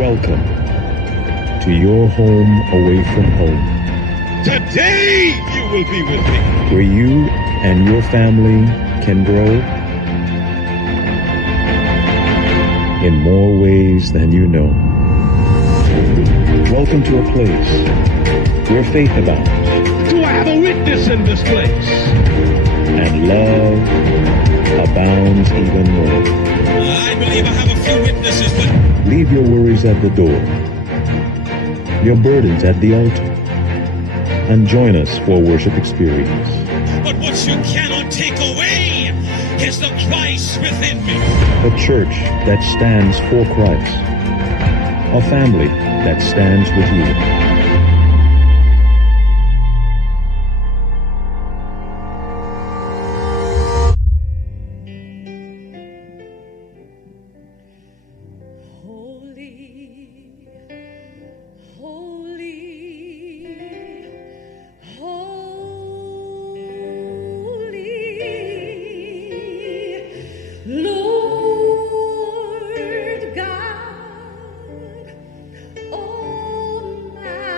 Welcome to your home away from home. Today you will be with me. Where you and your family can grow in more ways than you know. Welcome to a place where faith abounds. Do I have a witness in this place? And love abounds even more. I believe I have a few witnesses, but Leave your worries at the door, your burdens at the altar, and join us for a worship experience. what you cannot take away is the Christ within me. A church that stands for Christ. A family that stands with you. Lord God Almighty.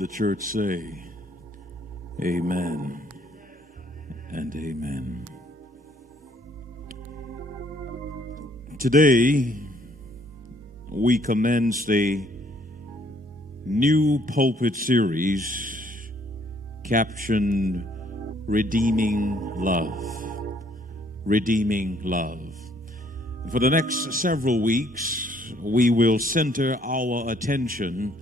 the church say, amen and amen. Today, we commenced a new pulpit series captioned Redeeming Love. Redeeming Love. For the next several weeks, we will center our attention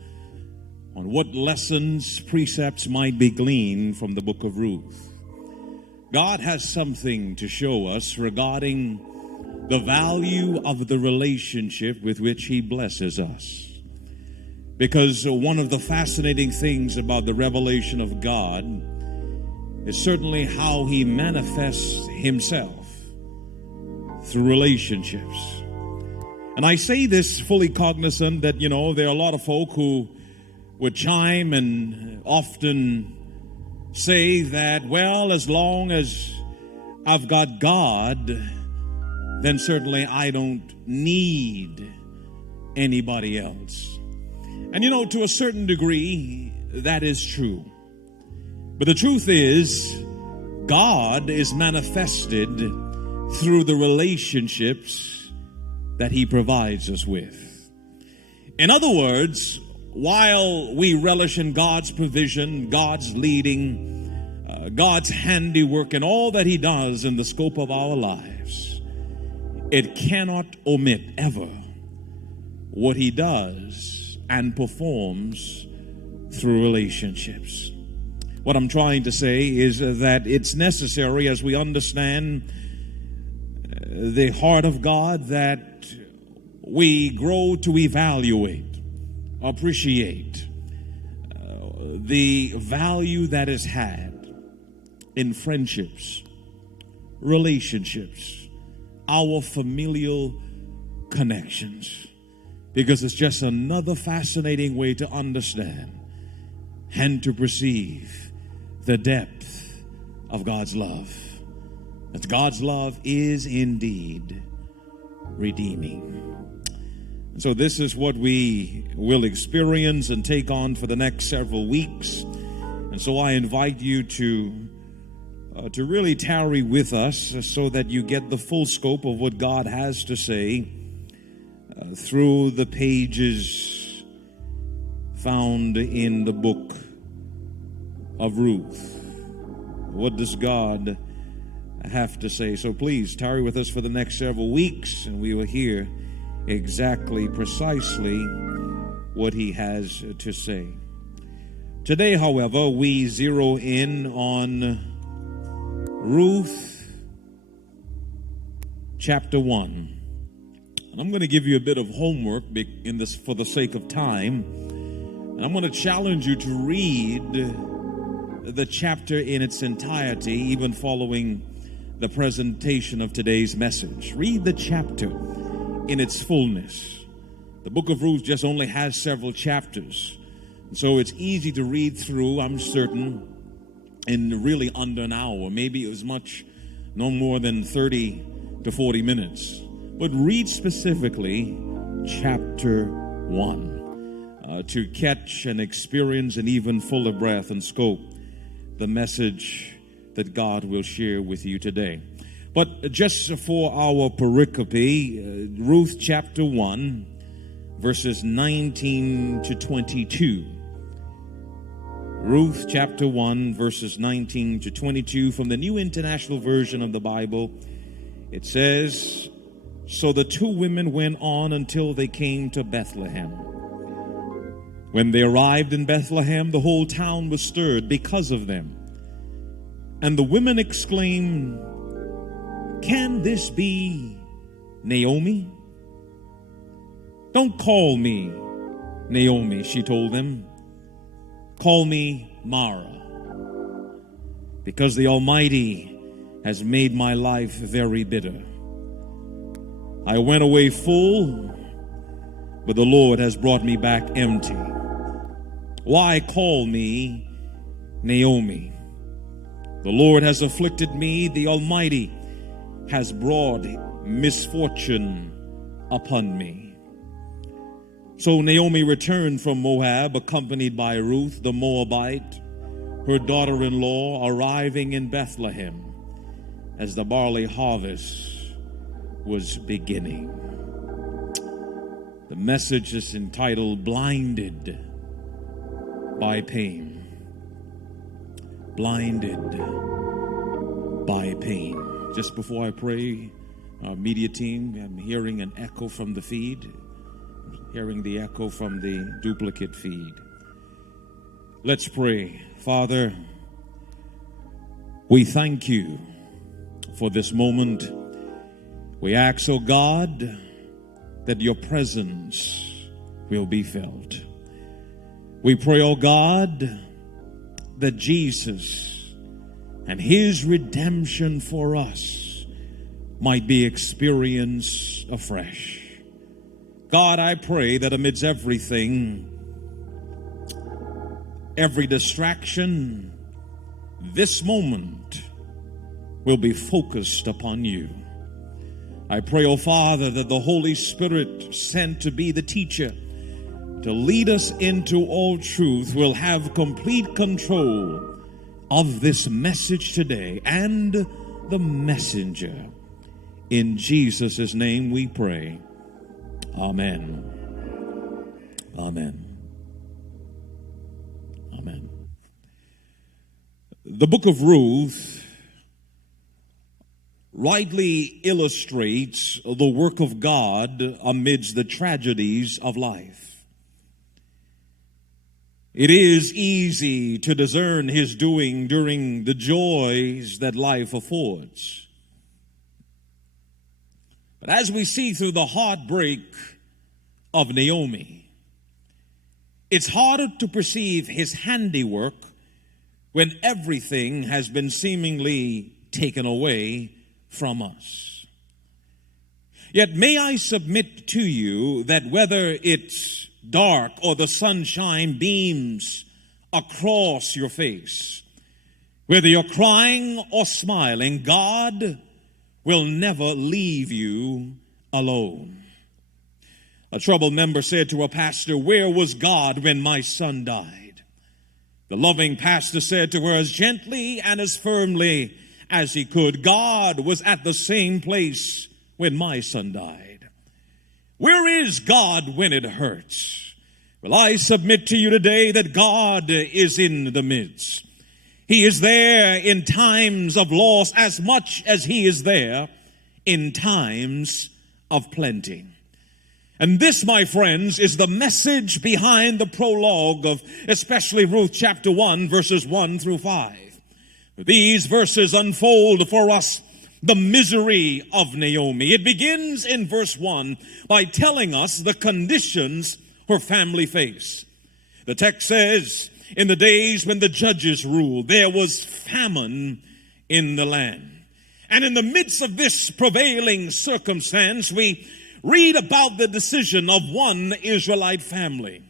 on what lessons, precepts might be gleaned from the book of Ruth. God has something to show us regarding the value of the relationship with which He blesses us. Because one of the fascinating things about the revelation of God is certainly how He manifests Himself through relationships. And I say this fully cognizant that, there are a lot of folk who would chime and often say that, well, as long as I've got God, then certainly I don't need anybody else. And to a certain degree, that is true. But the truth is, God is manifested through the relationships that He provides us with. In other words, while we relish in God's provision, God's leading, God's handiwork, and all that He does in the scope of our lives, it cannot omit ever what He does and performs through relationships. What I'm trying to say is that it's necessary, as we understand the heart of God, that we grow to evaluate, appreciate the value that is had in friendships, relationships, our familial connections, because it's just another fascinating way to understand and to perceive the depth of God's love. That God's love is indeed redeeming. So this is what we will experience and take on for the next several weeks. And so I invite you to really tarry with us so that you get the full scope of what God has to say through the pages found in the book of Ruth. What does God have to say? So please tarry with us for the next several weeks, and we will hear exactly, precisely what He has to say. Today, however, we zero in on Ruth chapter 1. And I'm going to give you a bit of homework in this for the sake of time. And I'm going to challenge you to read the chapter in its entirety, even following the presentation of today's message. Read the chapter in its fullness. The book of Ruth just only has several chapters, so it's easy to read through, I'm certain, in really under an hour, maybe as much, no more than 30 to 40 minutes. But read specifically chapter 1 to catch and experience and even fuller breadth and scope the message that God will share with you today. But just for our pericope, Ruth chapter 1, verses 19 to 22. Ruth chapter 1, verses 19 to 22 from the New International Version of the Bible. It says, "So the two women went on until they came to Bethlehem. When they arrived in Bethlehem, the whole town was stirred because of them. And the women exclaimed, 'Can this be Naomi?' 'Don't call me Naomi,' she told them. 'Call me Mara, because the Almighty has made my life very bitter. I went away full, but the Lord has brought me back empty. Why call me Naomi? The Lord has afflicted me, the Almighty has brought misfortune upon me.' So Naomi returned from Moab, accompanied by Ruth the Moabite, her daughter-in-law, arriving in Bethlehem as the barley harvest was beginning. The message is entitled, Blinded by Pain. Blinded by pain. Just before I pray, our media team, I'm hearing an echo from the feed, hearing the echo from the duplicate feed. Let's pray. Father, we thank you for this moment. We ask, oh God, that your presence will be felt. We pray, oh God, that Jesus and his redemption for us might be experienced afresh. God, I pray that amidst everything, every distraction, this moment will be focused upon you. I pray, oh Father, that the Holy Spirit sent to be the teacher, to lead us into all truth, will have complete control of this message today and the messenger. In Jesus' name we pray. Amen. Amen. Amen. The book of Ruth rightly illustrates the work of God amidst the tragedies of life. It is easy to discern his doing during the joys that life affords. But as we see through the heartbreak of Naomi, it's harder to perceive his handiwork when everything has been seemingly taken away from us. Yet may I submit to you that whether it's dark or the sunshine beams across your face, whether you're crying or smiling, God will never leave you alone. A troubled member said to a pastor, "Where was God when my son died?" The loving pastor said to her as gently and as firmly as he could, "God was at the same place when my son died." Where is God when it hurts? Well, I submit to you today that God is in the midst. He is there in times of loss as much as he is there in times of plenty. And this, my friends, is the message behind the prologue of especially Ruth chapter 1, verses 1 through 5. These verses unfold for us the misery of Naomi. It begins in verse 1 by telling us the conditions her family faced. The text says, in the days when the judges ruled, there was famine in the land. And in the midst of this prevailing circumstance, we read about the decision of one Israelite family.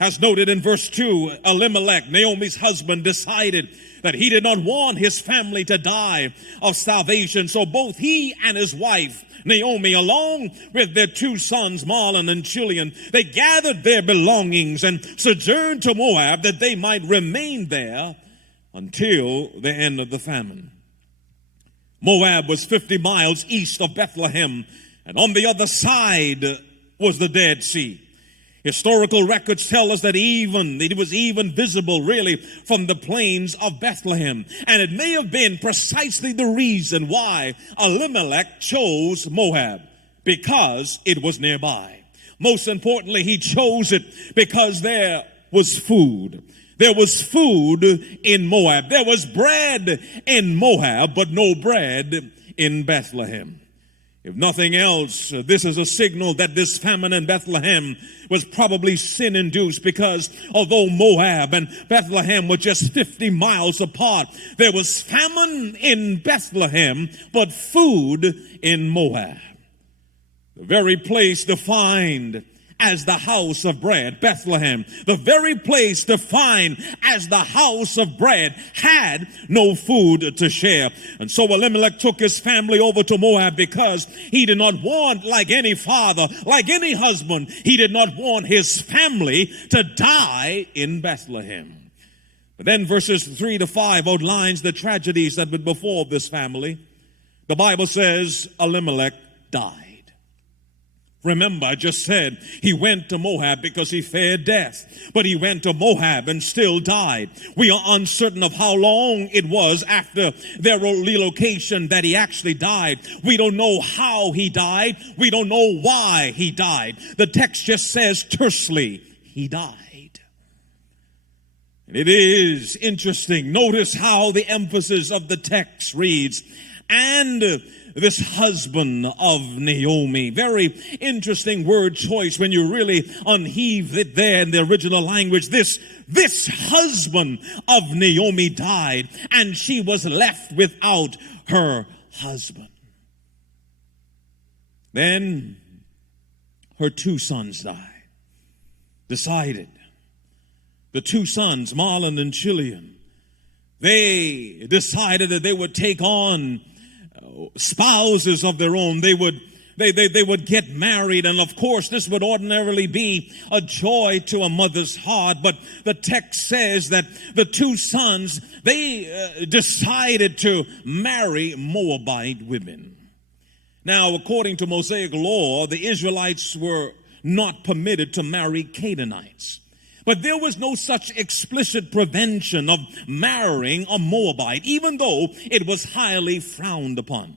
As noted in verse 2, Elimelech, Naomi's husband, decided that he did not want his family to die of starvation. So both he and his wife, Naomi, along with their two sons, Mahlon and Chilion, they gathered their belongings and sojourned to Moab that they might remain there until the end of the famine. Moab was 50 miles east of Bethlehem, and on the other side was the Dead Sea. Historical records tell us that it was even visible really from the plains of Bethlehem. And it may have been precisely the reason why Elimelech chose Moab, because it was nearby. Most importantly, he chose it because there was food. There was food in Moab. There was bread in Moab, but no bread in Bethlehem. If nothing else, this is a signal that this famine in Bethlehem was probably sin-induced, because although Moab and Bethlehem were just 50 miles apart, there was famine in Bethlehem, but food in Moab. The very place defined as the house of bread. Bethlehem, the very place defined as the house of bread, had no food to share. And so Elimelech took his family over to Moab because he did not want, like any father, like any husband, he did not want his family to die in Bethlehem. But then verses 3 to 5 outlines the tragedies that would befall this family. The Bible says Elimelech died. Remember, I just said he went to Moab because he feared death, but he went to Moab and still died. We are uncertain of how long it was after their relocation that he actually died. We don't know how he died. We don't know why he died. The text just says tersely, he died. And it is interesting. Notice how the emphasis of the text reads, and this husband of Naomi. Very interesting word choice when you really unheave it there in the original language. This husband of Naomi died, and she was left without her husband. Then her two sons died. Decided. The two sons, Mahlon and Chilion, they decided that they would take on spouses of their own. They would get married, and of course this would ordinarily be a joy to a mother's heart, but the text says that the two sons, they decided to marry Moabite women. Now, according to Mosaic law, the Israelites were not permitted to marry Canaanites. But there was no such explicit prevention of marrying a Moabite, even though it was highly frowned upon.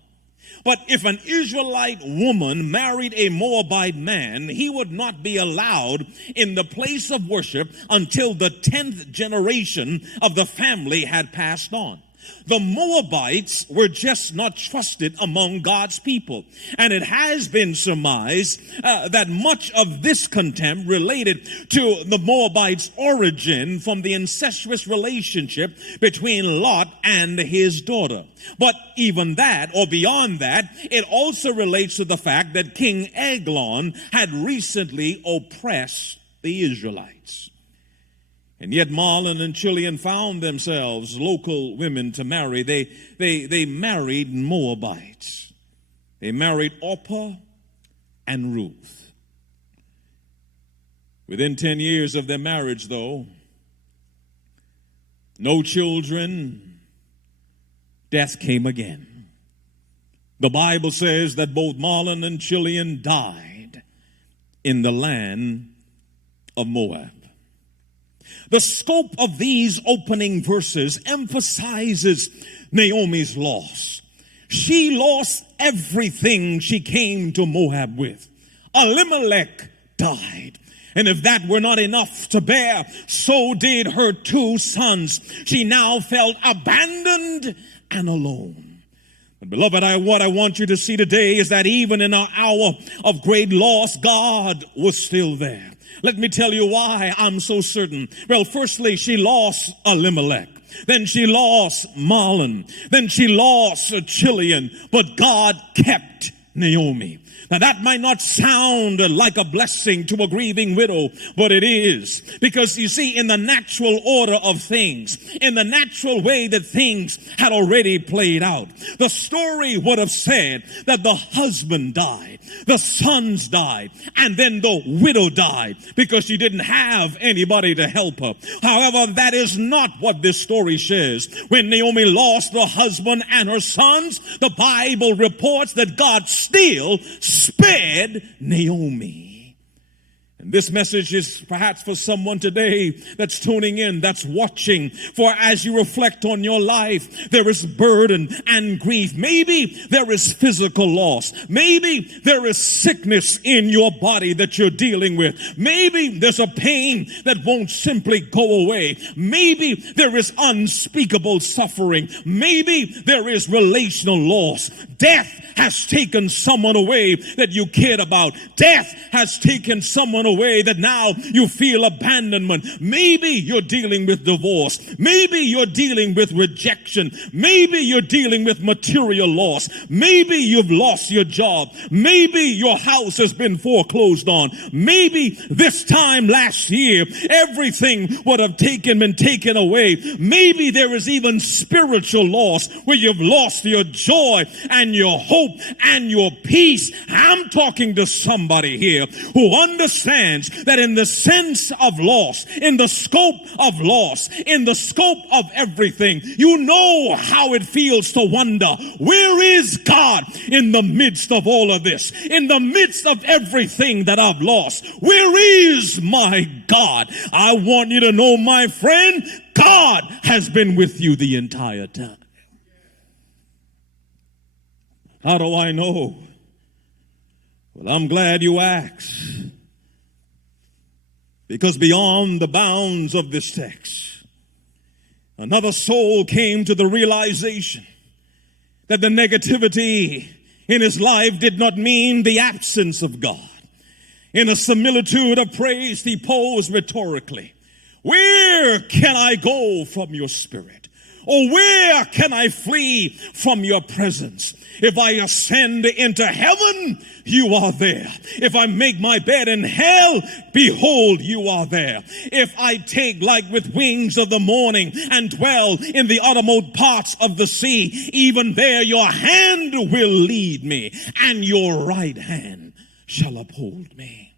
But if an Israelite woman married a Moabite man, he would not be allowed in the place of worship until the 10th generation of the family had passed on. The Moabites were just not trusted among God's people. And it has been surmised that much of this contempt related to the Moabites' origin from the incestuous relationship between Lot and his daughter. But even that, or beyond that, it also relates to the fact that King Eglon had recently oppressed the Israelites. And yet Mahlon and Chilion found themselves local women to marry. They married Moabites. They married Orpah and Ruth. Within 10 years of their marriage, though, no children, death came again. The Bible says that both Mahlon and Chilion died in the land of Moab. The scope of these opening verses emphasizes Naomi's loss. She lost everything she came to Moab with. Elimelech died. And if that were not enough to bear, so did her two sons. She now felt abandoned and alone. But beloved, what I want you to see today is that even in our hour of great loss, God was still there. Let me tell you why I'm so certain. Well, firstly, she lost Elimelech. Then she lost Mahlon. Then she lost Chilion. But God kept Naomi. Now that might not sound like a blessing to a grieving widow, but it is. Because you see, in the natural order of things, in the natural way that things had already played out, the story would have said that the husband died, the sons died, and then the widow died because she didn't have anybody to help her. However, that is not what this story says. When Naomi lost her husband and her sons, the Bible reports that God still spared Naomi. And this message is perhaps for someone today that's tuning in, that's watching. For as you reflect on your life, there is burden and grief. Maybe there is physical loss. Maybe there is sickness in your body that you're dealing with. Maybe there's a pain that won't simply go away. Maybe there is unspeakable suffering. Maybe there is relational loss. Death has taken someone away that you cared about. Death has taken someone a way that now you feel abandonment. Maybe you're dealing with divorce. Maybe you're dealing with rejection. Maybe you're dealing with material loss. Maybe you've lost your job. Maybe your house has been foreclosed on. Maybe this time last year, everything would have been taken away. Maybe there is even spiritual loss where you've lost your joy and your hope and your peace. I'm talking to somebody here who understands that in the sense of loss, in the scope of loss, in the scope of everything, you know how it feels to wonder, where is God in the midst of all of this? In the midst of everything that I've lost, where is my God? I want you to know, my friend, God has been with you the entire time. How do I know? Well, I'm glad you asked. Because beyond the bounds of this text, another soul came to the realization that the negativity in his life did not mean the absence of God. In a similitude of praise, he posed rhetorically, where can I go from your spirit? Or where can I flee from your presence? If I ascend into heaven, you are there. If I make my bed in hell, behold, you are there. If I take like with wings of the morning and dwell in the uttermost parts of the sea, even there your hand will lead me, and your right hand shall uphold me.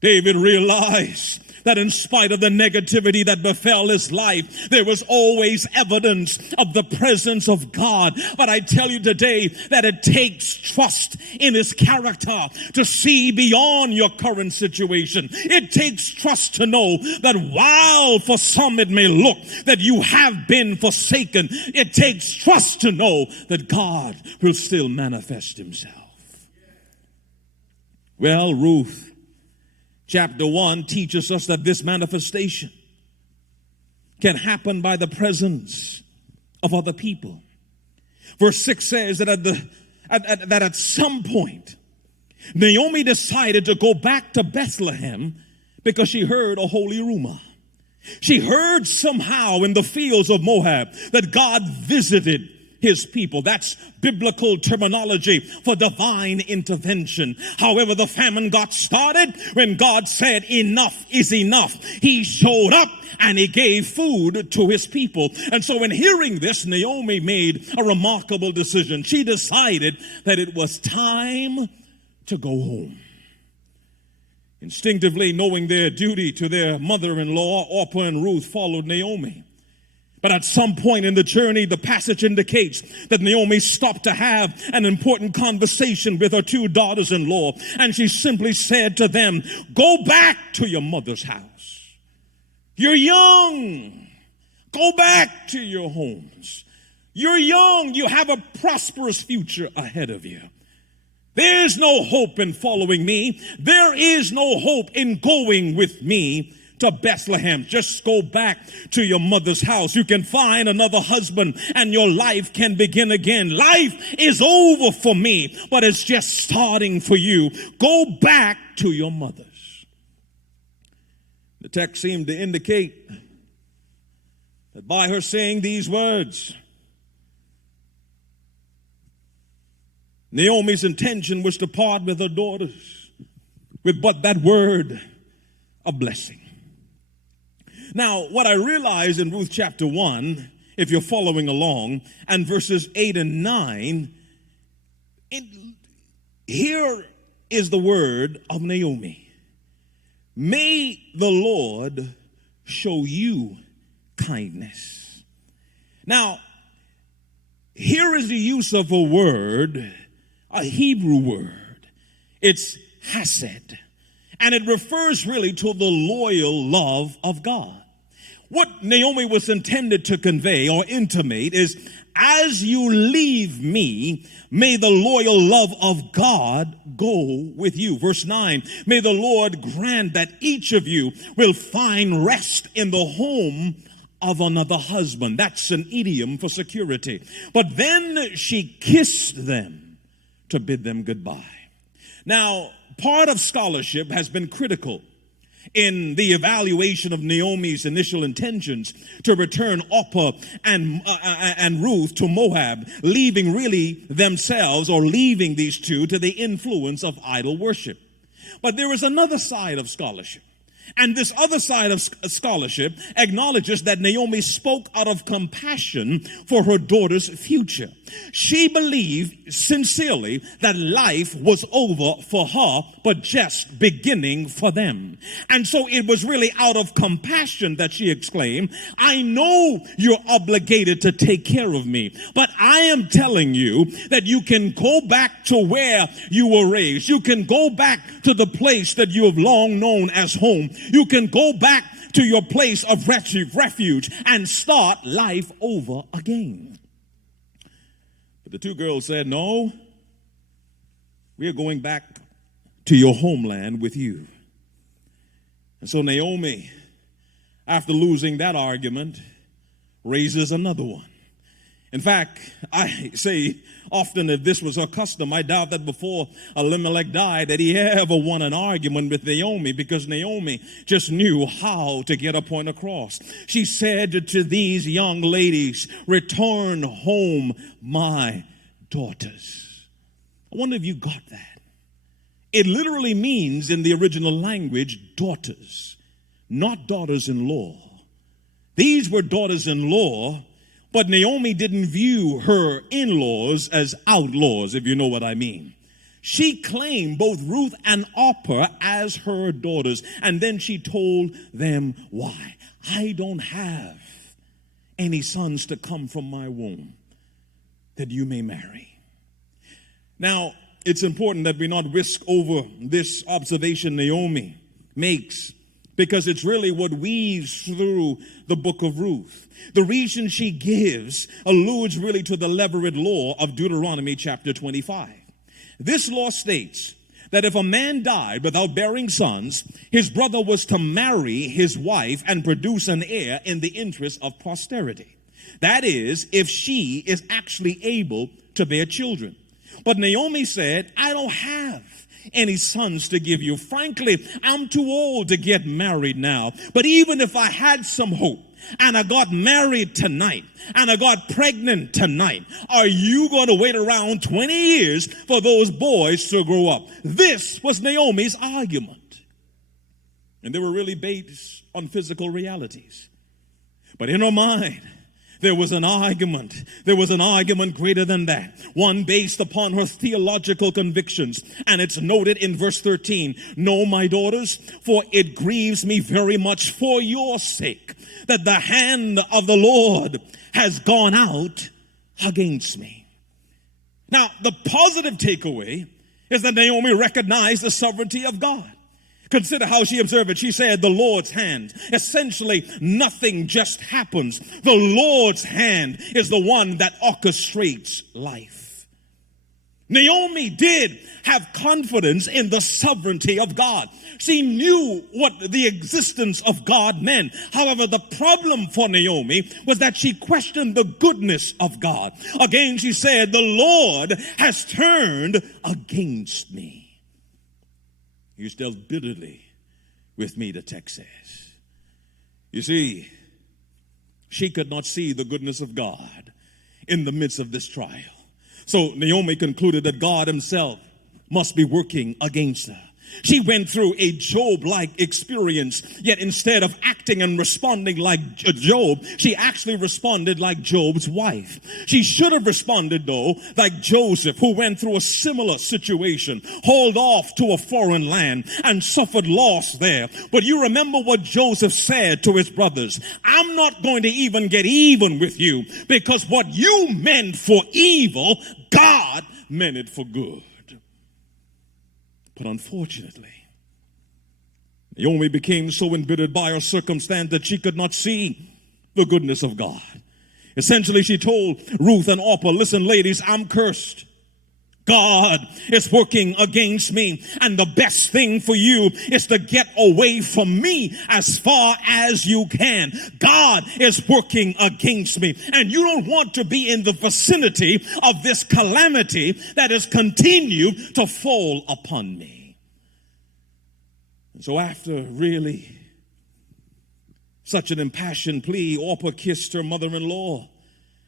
David realized that in spite of the negativity that befell his life, there was always evidence of the presence of God. But I tell you today that it takes trust in his character to see beyond your current situation. It takes trust to know that while for some it may look that you have been forsaken, it takes trust to know that God will still manifest himself. Well, Ruth Chapter 1 teaches us that this manifestation can happen by the presence of other people. Verse 6 says that at some point, Naomi decided to go back to Bethlehem because she heard a holy rumor. She heard somehow in the fields of Moab that God visited his people. That's biblical terminology for divine intervention. However, the famine got started when God said enough is enough. He showed up and he gave food to his people. And so in hearing this, Naomi made a remarkable decision. She decided that it was time to go home. Instinctively knowing their duty to their mother-in-law, Orpah and Ruth followed Naomi. But at some point in the journey, the passage indicates that Naomi stopped to have an important conversation with her two daughters-in-law. And she simply said to them, go back to your mother's house. You're young. Go back to your homes. You're young. You have a prosperous future ahead of you. There's no hope in following me. There is no hope in going with me to Bethlehem. Just go back to your mother's house. You can find another husband and your life can begin again. Life is over for me, but it's just starting for you. Go back to your mother's. The text seemed to indicate that by her saying these words, Naomi's intention was to part with her daughters with but that word of blessing. Now, what I realize in Ruth chapter 1, if you're following along, and verses 8 and 9, here is the word of Naomi. May the Lord show you kindness. Now, here is the use of a word, a Hebrew word. It's hesed. And it refers really to the loyal love of God. What Naomi was intended to convey or intimate is, as you leave me, may the loyal love of God go with you. Verse 9, may the Lord grant that each of you will find rest in the home of another husband. That's an idiom for security. But then she kissed them to bid them goodbye. Now, part of scholarship has been critical in the evaluation of Naomi's initial intentions to return Orpah and Ruth to Moab, leaving really themselves or leaving these two to the influence of idol worship. But there is another side of scholarship. And this other side of scholarship acknowledges that Naomi spoke out of compassion for her daughter's future. She believed sincerely that life was over for her, but just beginning for them. And so it was really out of compassion that she exclaimed, I know you're obligated to take care of me, but I am telling you that you can go back to where you were raised. You can go back to the place that you have long known as home. You can go back to your place of refuge and start life over again. But the two girls said, no, we are going back to your homeland with you. And so Naomi, after losing that argument, raises another one. In fact, I say often if this was her custom, I doubt that before Elimelech died that he ever won an argument with Naomi, because Naomi just knew how to get a point across. She said to these young ladies, return home, my daughters. I wonder if you got that. It literally means in the original language, daughters, not daughters-in-law. These were daughters-in-law, but Naomi didn't view her in-laws as outlaws, if you know what I mean. She claimed both Ruth and Orpah as her daughters, and then she told them why. I don't have any sons to come from my womb that you may marry. Now, it's important that we not whisk over this observation Naomi makes, because it's really what weaves through the book of Ruth. The reason she gives alludes really to the levirate law of Deuteronomy chapter 25. This law states that if a man died without bearing sons, his brother was to marry his wife and produce an heir in the interest of posterity. That is, if she is actually able to bear children. But Naomi said, I don't have any sons to give you. Frankly, I'm too old to get married now. But even if I had some hope, and I got married tonight, and I got pregnant tonight, are you going to wait around 20 years for those boys to grow up? This was Naomi's argument. And they were really based on physical realities. But in her mind, there was an argument. There was an argument greater than that. One based upon her theological convictions. And it's noted in verse 13. No, my daughters, for it grieves me very much for your sake that the hand of the Lord has gone out against me. Now, the positive takeaway is that Naomi recognized the sovereignty of God. Consider how she observed it. She said, the Lord's hand. Essentially, nothing just happens. The Lord's hand is the one that orchestrates life. Naomi did have confidence in the sovereignty of God. She knew what the existence of God meant. However, the problem for Naomi was that she questioned the goodness of God. Again, she said, the Lord has turned against me. You still bitterly with me, the text says. You see, she could not see the goodness of God in the midst of this trial. So Naomi concluded that God himself must be working against her. She went through a Job-like experience, yet instead of acting and responding like Job, she actually responded like Job's wife. She should have responded, though, like Joseph, who went through a similar situation, hauled off to a foreign land and suffered loss there. But you remember what Joseph said to his brothers, I'm not going to even get even with you, because what you meant for evil, God meant it for good. But unfortunately, Naomi became so embittered by her circumstance that she could not see the goodness of God. Essentially, she told Ruth and Orpah, listen, ladies, I'm cursed. God is working against me, and the best thing for you is to get away from me as far as you can. God is working against me, and you don't want to be in the vicinity of this calamity that has continued to fall upon me. So after really such an impassioned plea, Orpah kissed her mother-in-law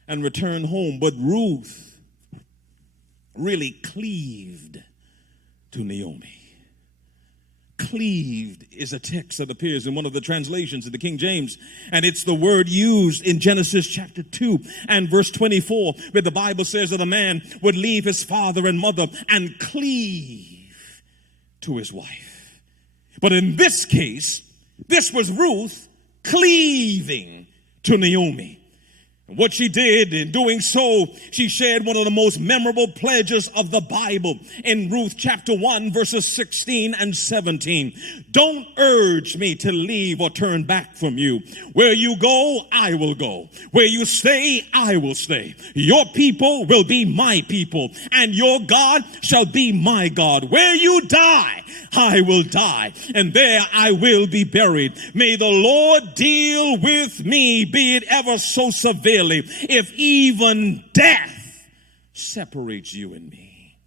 and returned home. But Ruth really cleaved to Naomi. Cleaved is a text that appears in one of the translations of the King James, and it's the word used in Genesis chapter 2 and verse 24, where the Bible says that a man would leave his father and mother and cleave to his wife. But in this case, this was Ruth cleaving to Naomi. What she did in doing so, she shared one of the most memorable pledges of the Bible in Ruth chapter 1 verses 16 and 17. Don't urge me to leave or turn back from you. Where you go, I will go. Where you stay, I will stay. Your people will be my people, and your God shall be my God. Where you die, I will die, and there I will be buried. May the Lord deal with me, be it ever so severely, if even death separates you and me.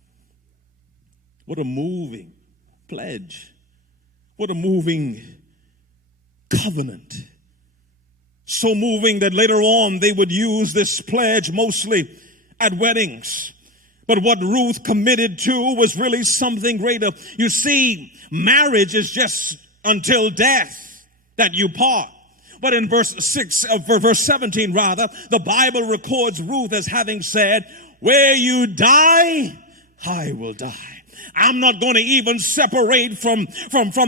What a moving pledge. What a moving covenant. So moving that later on they would use this pledge mostly at weddings. But what Ruth committed to was really something greater. You see, marriage is just until death that you part. But in verse 17 rather, the Bible records Ruth as having said, where you die, I will die. I'm not going to even separate from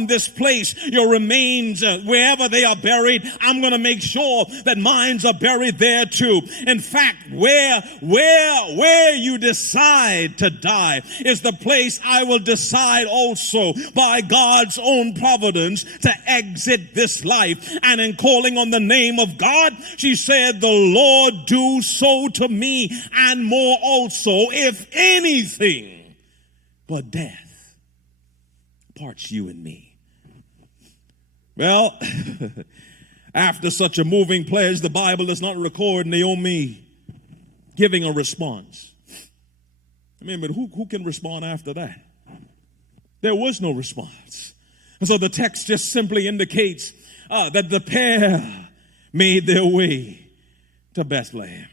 this place. Your remains, wherever they are buried, I'm going to make sure that mine are buried there too. In fact, where you decide to die is the place I will decide also by God's own providence to exit this life. And in calling on the name of God, she said, the Lord do so to me and more also, if anything but death parts you and me. Well, after such a moving pledge, the Bible does not record Naomi giving a response. I mean, but who can respond after that? There was no response. And so the text just simply indicates that the pair made their way to Bethlehem.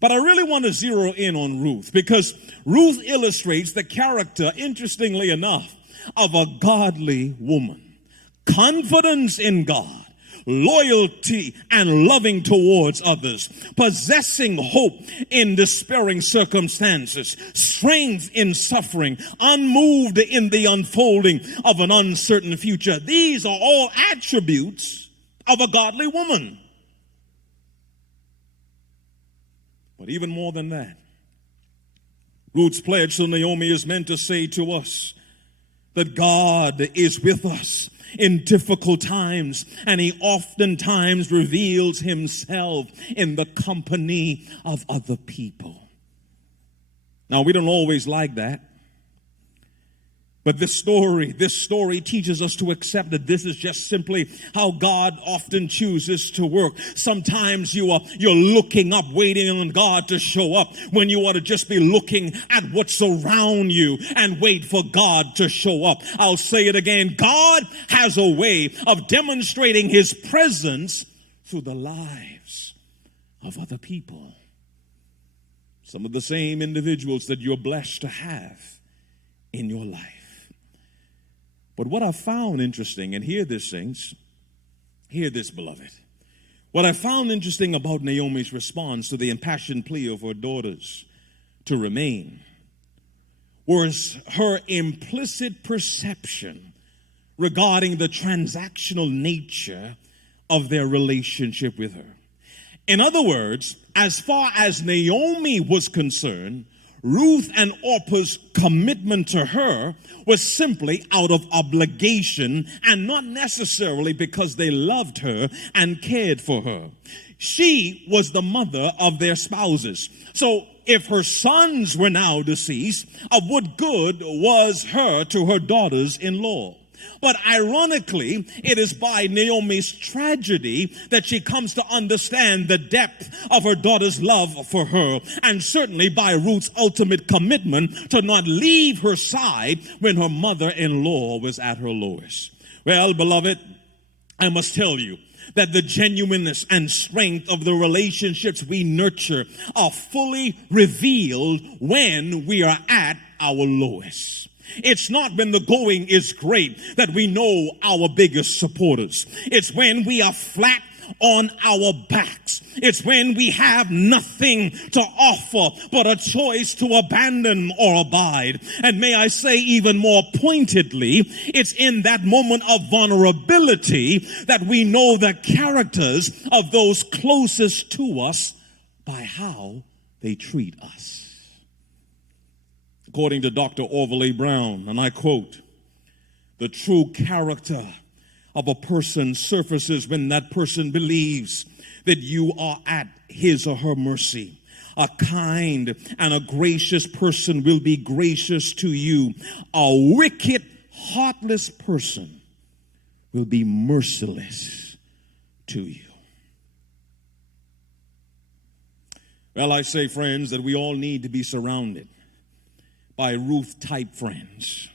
But I really want to zero in on Ruth, because Ruth illustrates the character, interestingly enough, of a godly woman. Confidence in God, loyalty and loving towards others, possessing hope in despairing circumstances, strength in suffering, unmoved in the unfolding of an uncertain future. These are all attributes of a godly woman. But even more than that, Ruth's pledge to Naomi is meant to say to us that God is with us in difficult times, and he oftentimes reveals himself in the company of other people. Now, we don't always like that. But this story teaches us to accept that this is just simply how God often chooses to work. Sometimes you're looking up, waiting on God to show up, when you ought to just be looking at what's around you and wait for God to show up. I'll say it again. God has a way of demonstrating his presence through the lives of other people. Some of the same individuals that you're blessed to have in your life. But what I found interesting, and hear this, saints, hear this, beloved. What I found interesting about Naomi's response to the impassioned plea of her daughters to remain was her implicit perception regarding the transactional nature of their relationship with her. In other words, as far as Naomi was concerned, Ruth and Orpah's commitment to her was simply out of obligation and not necessarily because they loved her and cared for her. She was the mother of their spouses. So if her sons were now deceased, of what good was her to her daughters-in-law? But ironically, it is by Naomi's tragedy that she comes to understand the depth of her daughter's love for her, and certainly by Ruth's ultimate commitment to not leave her side when her mother-in-law was at her lowest. Well, beloved, I must tell you that the genuineness and strength of the relationships we nurture are fully revealed when we are at our lowest. It's not when the going is great that we know our biggest supporters. It's when we are flat on our backs. It's when we have nothing to offer but a choice to abandon or abide. And may I say even more pointedly, it's in that moment of vulnerability that we know the characters of those closest to us by how they treat us. According to Dr. Orville A. Brown, and I quote, "The true character of a person surfaces when that person believes that you are at his or her mercy. A kind and a gracious person will be gracious to you. A wicked, heartless person will be merciless to you." Well, I say, friends, that we all need to be surrounded by Ruth-type friends.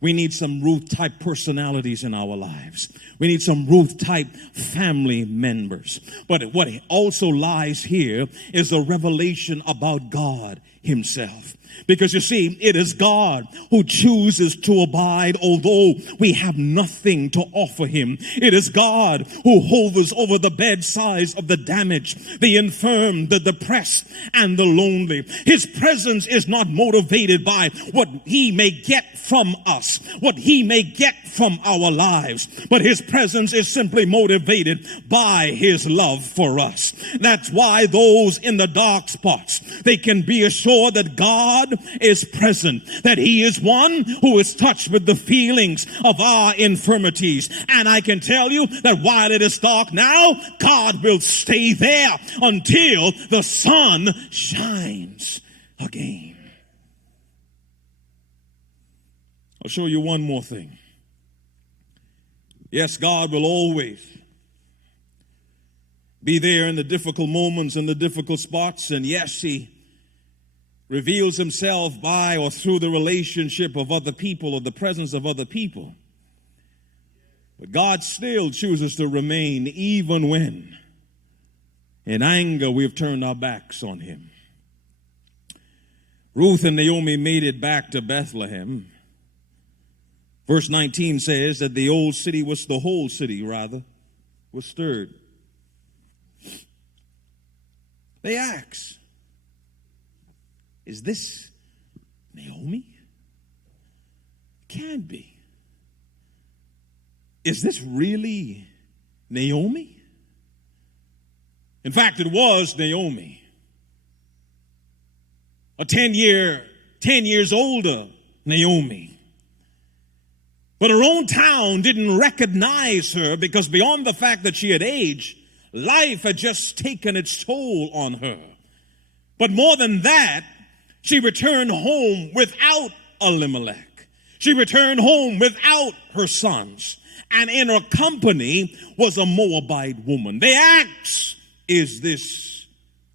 We need some Ruth-type personalities in our lives. We need some Ruth-type family members. But what also lies here is a revelation about God himself. Because you see, it is God who chooses to abide, although we have nothing to offer him. It is God who hovers over the bedsides of the damaged, the infirm, the depressed, and the lonely. His presence is not motivated by what he may get from us, what he may get from our lives, but his presence is simply motivated by his love for us. That's why those in the dark spots, they can be assured that God is present, that he is one who is touched with the feelings of our infirmities. And I can tell you that while it is dark now, God will stay there until the sun shines again. I'll show you one more thing. Yes, God will always be there in the difficult moments and the difficult spots. And yes, he reveals himself by or through the relationship of other people or the presence of other people. But God still chooses to remain even when in anger we've turned our backs on him. Ruth and Naomi made it back to Bethlehem. Verse 19 says that the whole city was stirred. They asked, "Is this Naomi?" Can't be. Is this really Naomi? In fact, it was Naomi. A 10 years older Naomi. But her own town didn't recognize her because beyond the fact that she had aged, life had just taken its toll on her. But more than that, she returned home without Elimelech. She returned home without her sons. And in her company was a Moabite woman. They asked, "Is this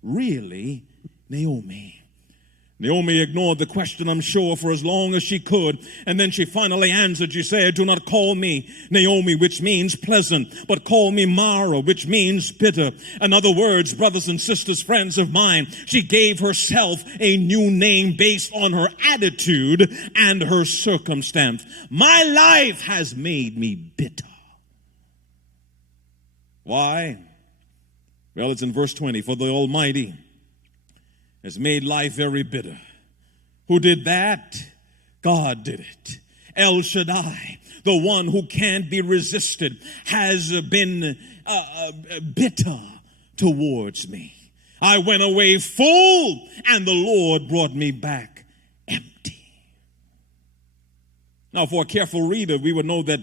really Naomi?" Naomi ignored the question, I'm sure, for as long as she could. And then she finally answered. She said, "Do not call me Naomi," which means pleasant, "but call me Mara," which means bitter. In other words, brothers and sisters, friends of mine, she gave herself a new name based on her attitude and her circumstance. My life has made me bitter. Why? Well, it's in verse 20. "For the Almighty has made life very bitter." Who did that? God did it. El Shaddai, the one who can't be resisted, has been bitter towards me. I went away full, and the Lord brought me back empty. Now, for a careful reader, we would know that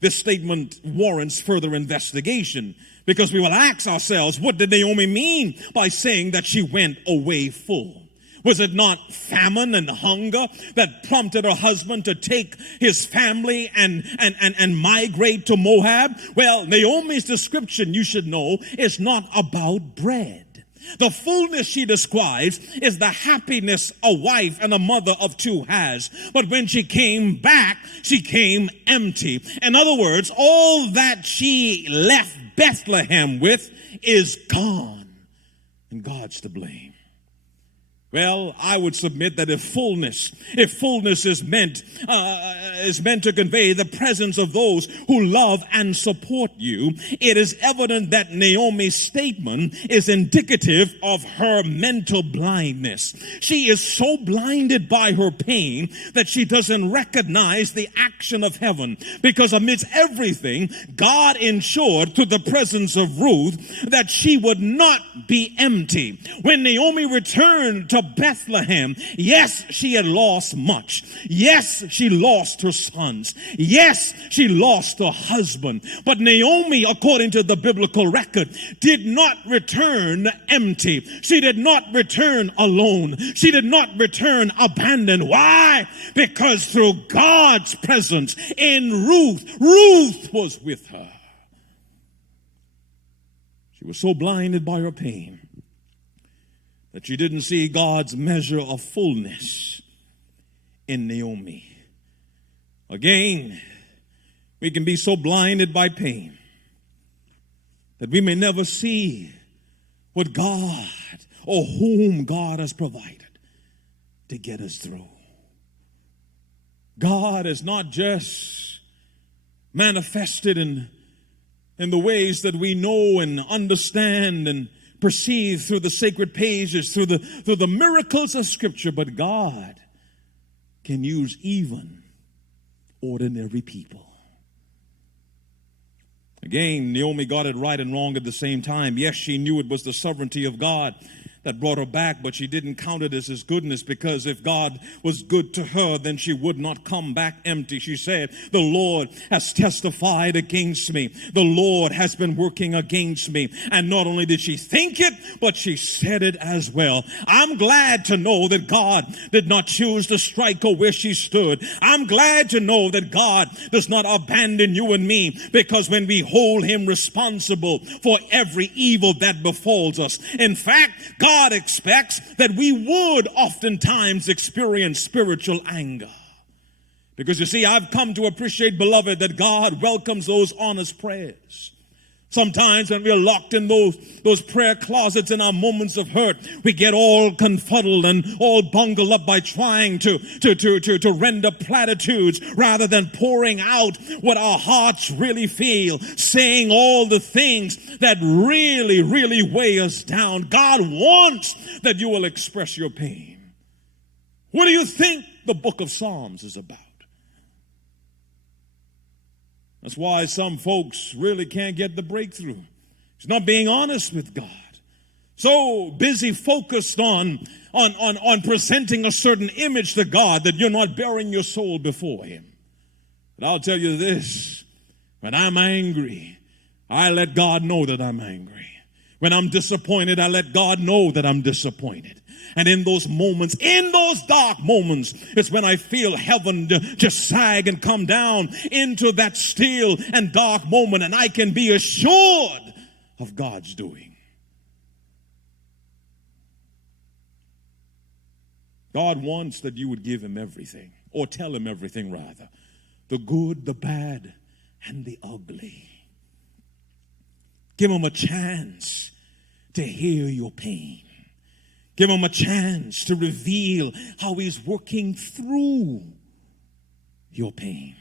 this statement warrants further investigation, because we will ask ourselves, what did Naomi mean by saying that she went away full? Was it not famine and hunger that prompted her husband to take his family and migrate to Moab? Well, Naomi's description, you should know, is not about bread. The fullness she describes is the happiness a wife and a mother of two has. But when she came back, she came empty. In other words, all that she left Bethlehem with is gone. And God's to blame. Well, I would submit that if fullness is meant to convey the presence of those who love and support you, it is evident that Naomi's statement is indicative of her mental blindness. She is so blinded by her pain that she doesn't recognize the action of heaven, because amidst everything, God ensured through the presence of Ruth that she would not be empty. When Naomi returned to Bethlehem, yes, she had lost much. Yes, she lost her sons. Yes, she lost her husband. But Naomi, according to the biblical record, did not return empty. She did not return alone. She did not return abandoned. Why? Because through God's presence in Ruth was with her. She was so blinded by her pain that she didn't see God's measure of fullness in Naomi. Again, we can be so blinded by pain that we may never see what God or whom God has provided to get us through. God is not just manifested in the ways that we know and understand and perceive through the sacred pages, through the miracles of Scripture, but God can use even ordinary people. Again, Naomi got it right and wrong at the same time. Yes, she knew it was the sovereignty of God that brought her back, but she didn't count it as his goodness, because if God was good to her, then she would not come back empty. She said, the Lord has testified against me. The Lord has been working against me. And not only did she think it, but she said it as well. I'm glad to know that God did not choose to strike her where she stood. I'm glad to know that God does not abandon you and me, because when we hold him responsible for every evil that befalls us. In fact, God expects that we would oftentimes experience spiritual anger. Because you see, I've come to appreciate, beloved, that God welcomes those honest prayers. Sometimes when we're locked in those prayer closets in our moments of hurt, we get all confuddled and all bungled up by trying to render platitudes rather than pouring out what our hearts really feel, saying all the things that really, really weigh us down. God wants that you will express your pain. What do you think the book of Psalms is about? That's why some folks really can't get the breakthrough. It's not being honest with God. So busy focused on presenting a certain image to God that you're not bearing your soul before him. But I'll tell you this, when I'm angry, I let God know that I'm angry. When I'm disappointed, I let God know that I'm disappointed. And in those moments, in those dark moments, it's when I feel heaven just sag and come down into that still and dark moment, and I can be assured of God's doing. God wants that you would give him everything, or tell him everything rather. The good, the bad, and the ugly. Give him a chance to hear your pain. Give him a chance to reveal how he's working through your pain.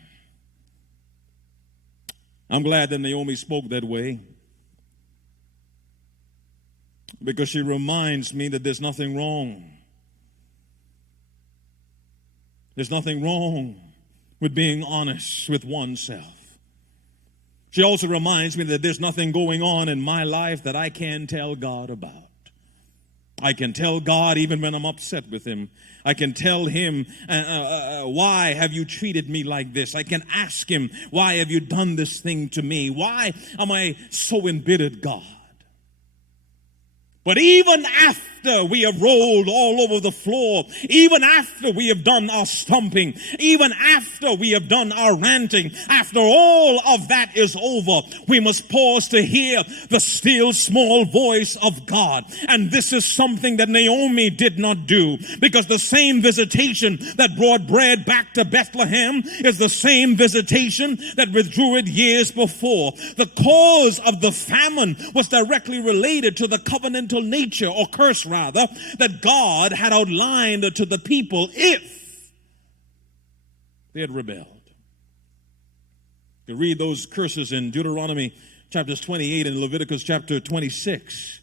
I'm glad that Naomi spoke that way, because she reminds me that there's nothing wrong. There's nothing wrong with being honest with oneself. She also reminds me that there's nothing going on in my life that I can tell God about. I can tell God even when I'm upset with him. I can tell him, why have you treated me like this? I can ask him, why have you done this thing to me? Why am I so embittered, God? But even after after we have rolled all over the floor, even after we have done our stomping, even after we have done our ranting, after all of that is over, we must pause to hear the still small voice of God. And this is something that Naomi did not do, because the same visitation that brought bread back to Bethlehem is the same visitation that withdrew it years before. The cause of the famine was directly related to the covenantal nature, or curse rather, that God had outlined to the people if they had rebelled. You read those curses in Deuteronomy chapters 28 and Leviticus chapter 26.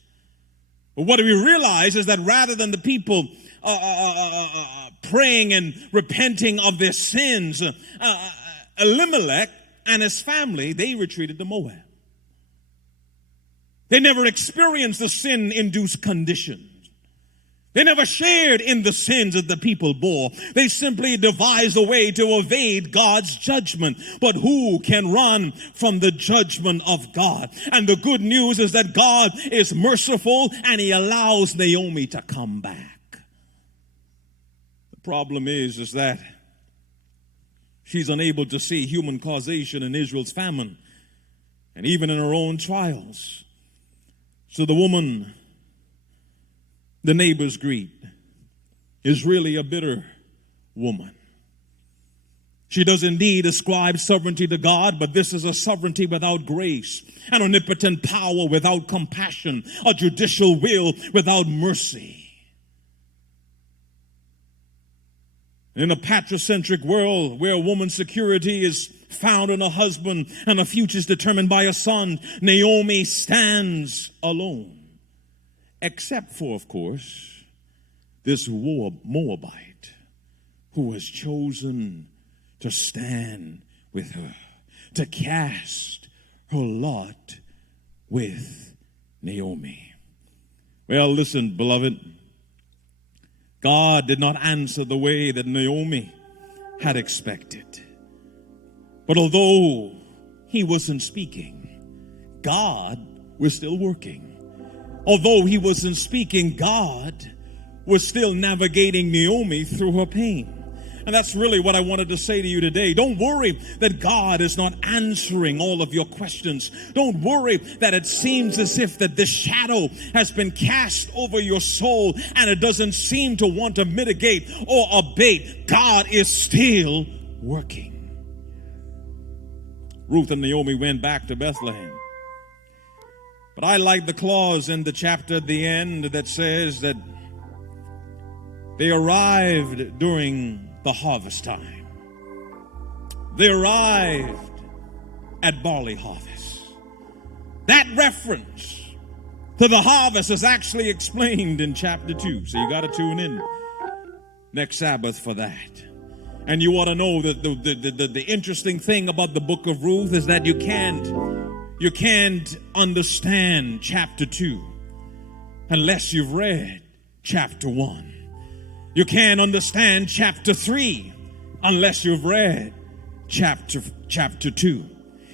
But what we realize is that rather than the people praying and repenting of their sins, Elimelech and his family, they retreated to Moab. They never experienced the sin-induced conditions. They never shared in the sins that the people bore. They simply devised a way to evade God's judgment. But who can run from the judgment of God? And the good news is that God is merciful and he allows Naomi to come back. The problem is that she's unable to see human causation in Israel's famine and even in her own trials. So the woman the neighbors greet is really a bitter woman. She does indeed ascribe sovereignty to God, but this is a sovereignty without grace, an omnipotent power without compassion, a judicial will without mercy. In a patricentric world where a woman's security is found in a husband and a future is determined by a son, Naomi stands alone. Except for, of course, this Moabite who has chosen to stand with her, to cast her lot with Naomi. Well, listen, beloved, God did not answer the way that Naomi had expected. But although he wasn't speaking, God was still working. Although he wasn't speaking, God was still navigating Naomi through her pain. And that's really what I wanted to say to you today. Don't worry that God is not answering all of your questions. Don't worry that it seems as if that this shadow has been cast over your soul and it doesn't seem to want to mitigate or abate. God is still working. Ruth and Naomi went back to Bethlehem. But I like the clause in the chapter at the end that says that they arrived during the harvest time. They arrived at barley harvest. That reference to the harvest is actually explained in chapter 2. So you got to tune in next Sabbath for that. And you ought to know that the interesting thing about the book of Ruth is that you can't understand chapter 2 unless you've read chapter 1. You can't understand chapter 3 unless you've read chapter 2.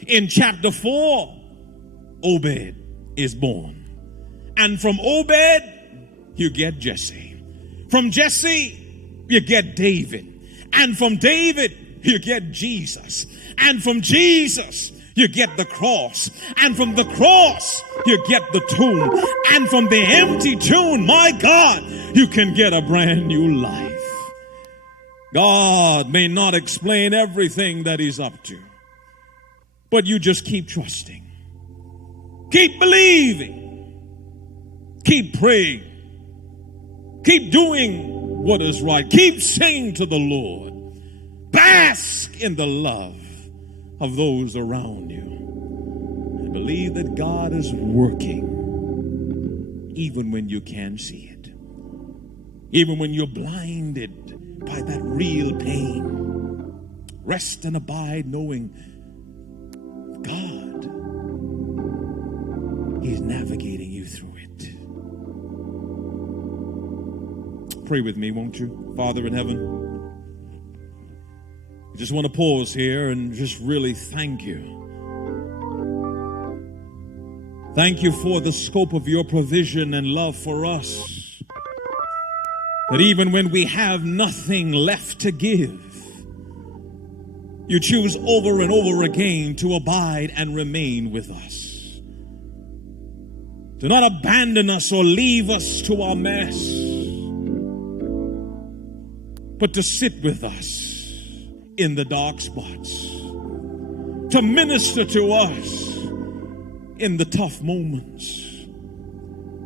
In chapter 4, Obed is born. And from Obed, you get Jesse. From Jesse, you get David. And from David, you get Jesus. And from Jesus, you get the cross. And from the cross, you get the tomb. And from the empty tomb, my God, you can get a brand new life. God may not explain everything that he's up to, but you just keep trusting. Keep believing. Keep praying. Keep doing what is right. Keep singing to the Lord. Bask in the love of those around you. And believe that God is working even when you can't see it. Even when you're blinded by that real pain. Rest and abide knowing God, he's navigating you through it. Pray with me, won't you? Father in heaven, I just want to pause here and just really thank you. Thank you for the scope of your provision and love for us. that even when we have nothing left to give, you choose over and over again to abide and remain with us. To not abandon us or leave us to our mess, but to sit with us in the dark spots. To minister to us in the tough moments.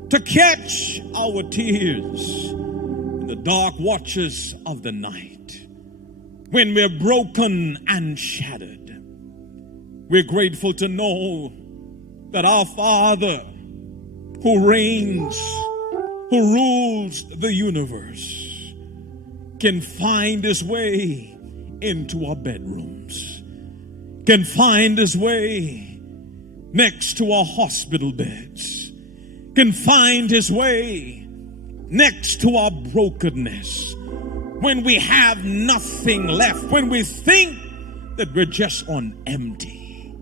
To catch our tears in the dark watches of the night. When we're broken and shattered, we're grateful to know that our Father, who reigns, who rules the universe, can find his way into our bedrooms, can find his way next to our hospital beds, can find his way next to our brokenness. When we have nothing left, when we think that we're just on empty,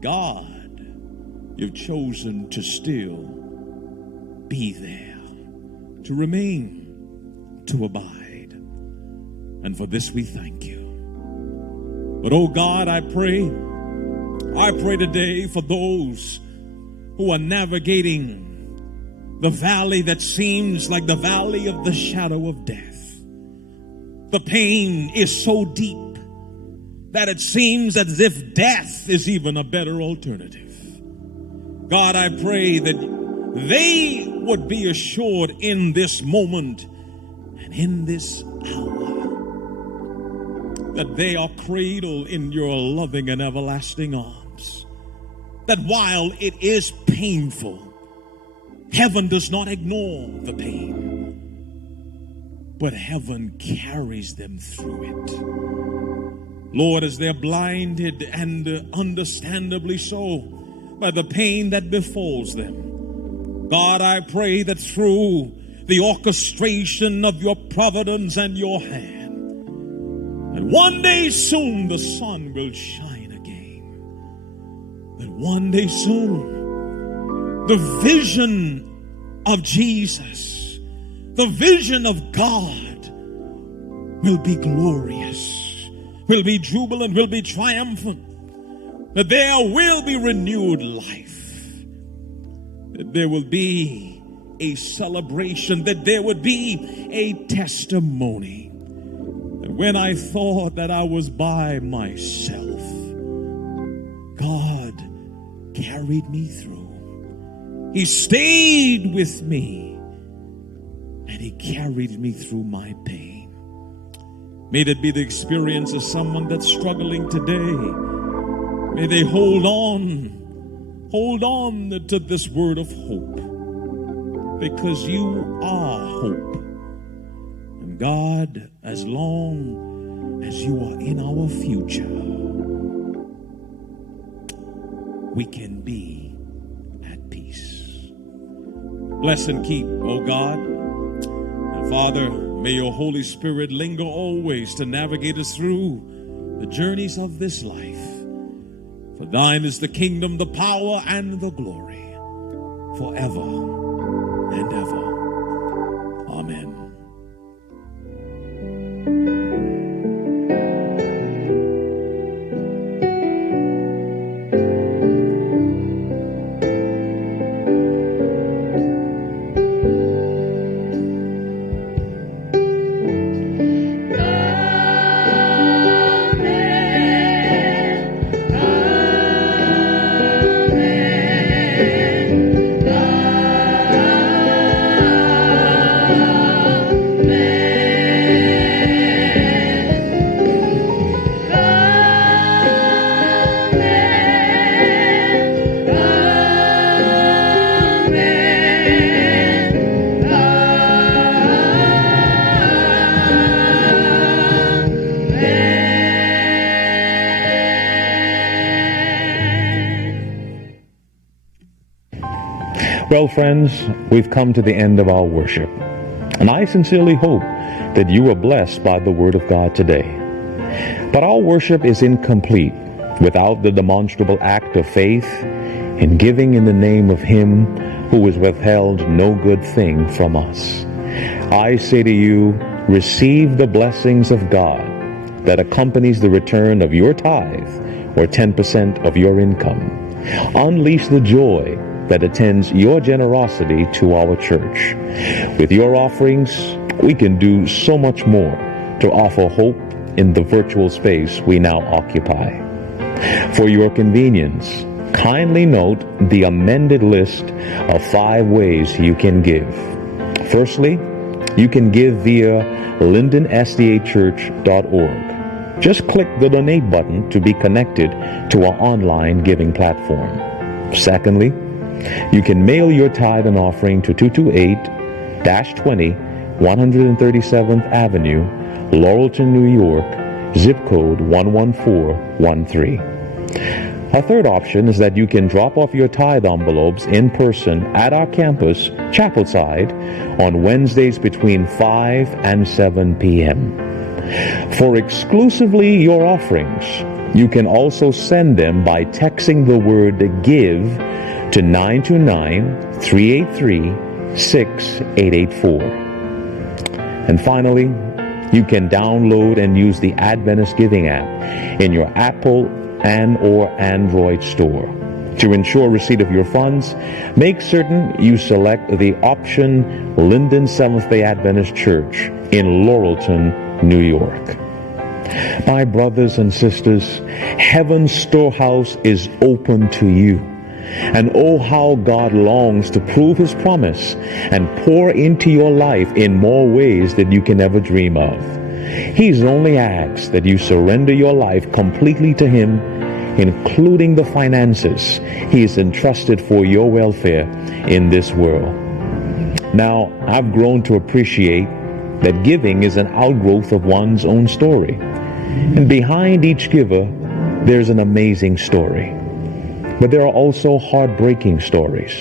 God, you've chosen to still be there, to remain, to abide. And for this we thank you. But oh God, I pray today for those who are navigating the valley that seems like the valley of the shadow of death. The pain is so deep that it seems as if death is even a better alternative. God, I pray that they would be assured in this moment and in this hour that they are cradled in your loving and everlasting arms. That while it is painful, heaven does not ignore the pain, but heaven carries them through it. Lord, as they're blinded and understandably so by the pain that befalls them, God, I pray that through the orchestration of your providence and your hand, that one day soon the sun will shine again. That one day soon the vision of Jesus, the vision of God will be glorious, will be jubilant, will be triumphant. That there will be renewed life. That there will be a celebration. That there would be a testimony. That when I thought that I was by myself, God carried me through. He stayed with me. And he carried me through my pain. May that be the experience of someone that's struggling today. May they hold on to this word of hope. Because you are hope. And God, as long as you are in our future, we can be at peace. Bless and keep, O God. Father, may your Holy Spirit linger always to navigate us through the journeys of this life. For thine is the kingdom, the power, and the glory, forever and ever. Amen. Well, friends, we've come to the end of our worship, and I sincerely hope that you were blessed by the Word of God today. But our worship is incomplete without the demonstrable act of faith in giving in the name of Him who has withheld no good thing from us. I say to you, receive the blessings of God that accompanies the return of your tithe, or 10% of your income. Unleash the joy that attends your generosity to our church. With your offerings, we can do so much more to offer hope in the virtual space we now occupy. For your convenience, kindly note the amended list of 5 ways you can give. Firstly, you can give via lindensdachurch.org. Just click the donate button to be connected to our online giving platform. Secondly, you can mail your tithe and offering to 228-20 137th Avenue, Laurelton, New York, zip code 11413. A third option is that you can drop off your tithe envelopes in person at our campus, Chapelside, on Wednesdays between 5 and 7 p.m. For exclusively your offerings, you can also send them by texting the word GIVE to 929-383-6884. And finally, you can download and use the Adventist Giving app in your Apple and or Android store. To ensure receipt of your funds, make certain you select the option Linden Seventh-day Adventist Church in Laurelton, New York. My brothers and sisters, heaven's storehouse is open to you. And oh, how God longs to prove his promise and pour into your life in more ways than you can ever dream of. He's only asked that you surrender your life completely to him, including the finances he has entrusted for your welfare in this world. Now, I've grown to appreciate that giving is an outgrowth of one's own story. And behind each giver, there's an amazing story. But there are also heartbreaking stories.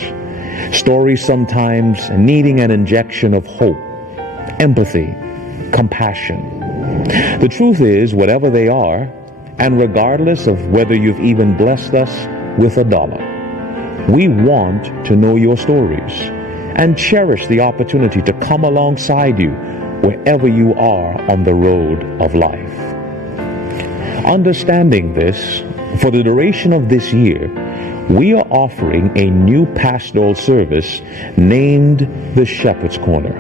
Stories sometimes needing an injection of hope, empathy, compassion. The truth is, whatever they are, and regardless of whether you've even blessed us with $1, we want to know your stories and cherish the opportunity to come alongside you wherever you are on the road of life. Understanding this, for the duration of this year, we are offering a new pastoral service named the Shepherd's Corner.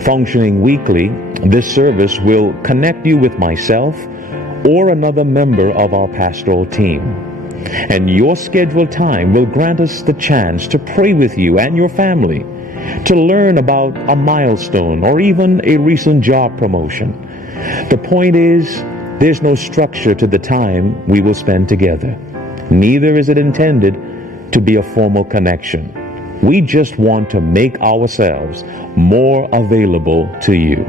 Functioning weekly, this service will connect you with myself or another member of our pastoral team. And your scheduled time will grant us the chance to pray with you and your family, to learn about a milestone or even a recent job promotion. The point is, there's no structure to the time we will spend together. Neither is it intended to be a formal connection. We just want to make ourselves more available to you.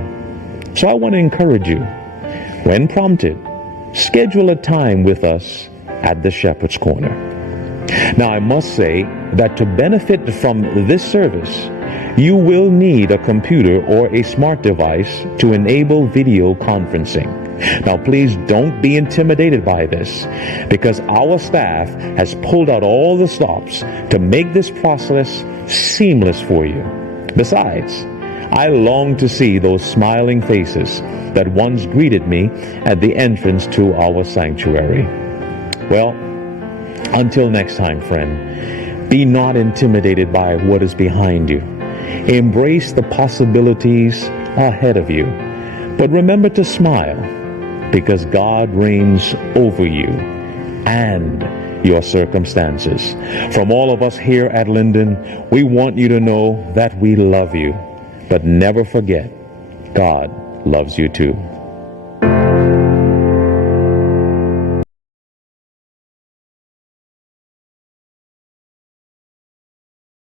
So I want to encourage you, when prompted, schedule a time with us at the Shepherd's Corner. Now, I must say that to benefit from this service, you will need a computer or a smart device to enable video conferencing. Now, please don't be intimidated by this, because our staff has pulled out all the stops to make this process seamless for you. Besides, I long to see those smiling faces that once greeted me at the entrance to our sanctuary. Well, until next time, friend, be not intimidated by what is behind you. Embrace the possibilities ahead of you. But remember to smile, because God reigns over you and your circumstances. From all of us here at Linden, we want you to know that we love you. But never forget, God loves you too.